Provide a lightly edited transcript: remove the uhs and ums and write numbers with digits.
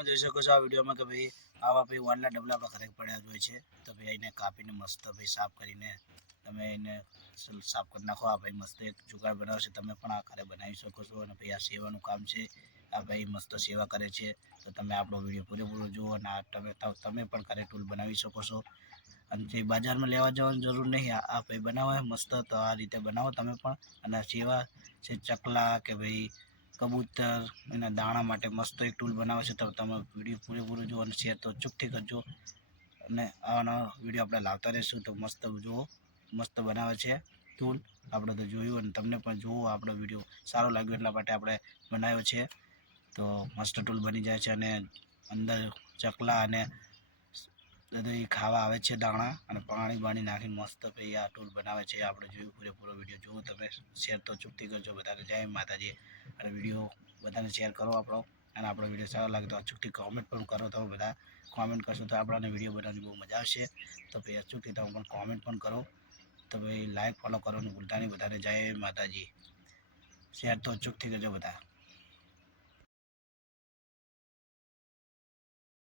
તમે જોઈ શકો છો આ વિડીયોમાં કે ભાઈ આવા ભાઈ વાલના ડબલા આપણા ઘરે પડ્યા જ હોય છે, તો ભાઈ એને કાપીને મસ્ત ભાઈ સાફ કરીને તમે એને સાફ કરી નાખો। આ ભાઈ મસ્ત એક જુગાડ બનાવશે, તમે પણ આ ઘરે બનાવી શકો છો। અને ભાઈ આ સેવાનું કામ છે, આ ભાઈ મસ્ત સેવા કરે છે, તો તમે આપણો વિડીયો પૂરેપૂરો જુઓ અને તમે પણ ઘરે ટૂલ બનાવી શકો છો। અને જે બજારમાં લેવા જવાની જરૂર નહીં, આ ભાઈ બનાવે મસ્ત, તો આ રીતે બનાવો તમે પણ। અને સેવા છે ચકલા કે ભાઈ કબૂતર એના દાણા માટે મસ્ત એક ટૂલ બનાવે છે, તો તમે વિડીયો પૂરેપૂરો જુઓ અને શેર તો અચૂકથી કરજો। અને આવાનો વિડીયો આપણે લાવતા રહીશું, તો મસ્ત જુઓ, મસ્ત બનાવે છે ટૂલ। આપણે તો જોયું અને તમને પણ જુઓ, આપણો વિડીયો સારો લાગ્યો એટલા માટે આપણે બનાવ્યો છે। તો મસ્ત ટૂલ બની જાય છે અને અંદર ચકલા અને બધું ખાવા આવે છે દાણા, અને પાણી બાણી નાખીને મસ્ત ભાઈ આ ટૂલ બનાવે છે। આપણે જોયું, પૂરેપૂરો વિડીયો જુઓ તમે, શેર તો અચૂકથી કરજો બધાને। જય માતાજી। અને વિડીયો બધાને શેર કરો આપણો, અને આપણો વિડીયો સારો લાગે તો અચૂકથી કોમેન્ટ પણ કરો। તમે બધા કોમેન્ટ કરશો તો આપણને વિડીયો બનાવવાની બહુ મજા આવશે। તો ભાઈ અચૂકથી તમે પણ કોમેન્ટ પણ કરો, તો ભાઈ લાઈક ફોલો કરવાનું ભૂલતા નહીં બધાને। જય માતાજી। શેર તો અચૂકથી કરજો બધા।